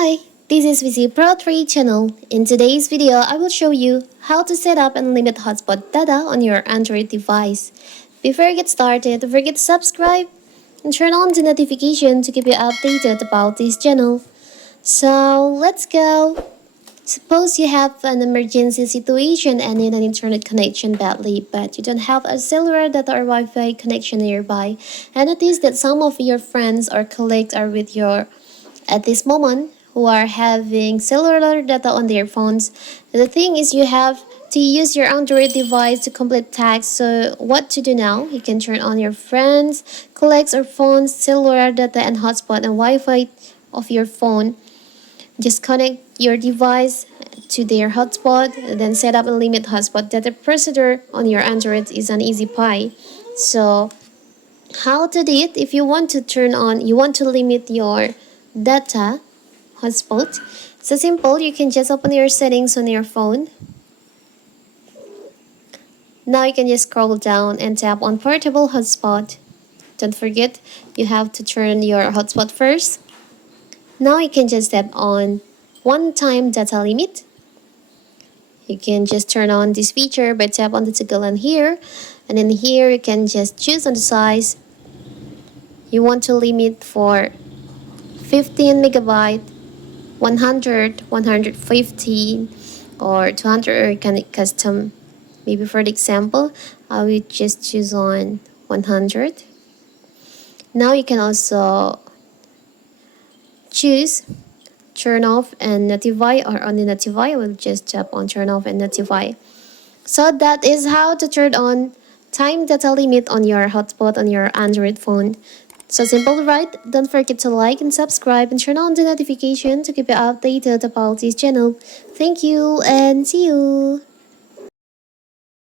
Hi, this is VC Pro 3 channel. In today's video, I will show you how to set up and limit hotspot data on your Android device. Before I get started, don't forget to subscribe and turn on the notification to keep you updated about this channel. So let's go. Suppose you have an emergency situation and need an internet connection badly, but you don't have a cellular data or Wi-Fi connection nearby, and notice that some of your friends or colleagues are with you at this moment who are having cellular data on their phones. The thing is, you have to use your Android device to complete tasks. So what to do now? You can turn on your friends, colleagues or phones, cellular data and hotspot and Wi-Fi of your phone. Just connect your device to their hotspot, then set up and limit hotspot data procedure on your Android is an easy pie. So how to do it? If you want to limit your data hotspot, so simple. You can just open your settings on your phone. Now you can just scroll down and tap on portable hotspot. Don't forget, you have to turn your hotspot first. Now you can just tap on one-time data limit. You can just turn on this feature by tap on the toggle on here, and then here you can just choose on the size. You want to limit for 15 megabyte, 100, 150, or 200, or you can custom. Maybe for the example, I will just choose on 100. Now you can also choose turn off and notify or only notify. I will just tap on turn off and notify. So that is how to turn on time data limit on your hotspot on your Android phone. So simple, right? Don't forget to like and subscribe and turn on the notification to keep you updated about this channel. Thank you and see you.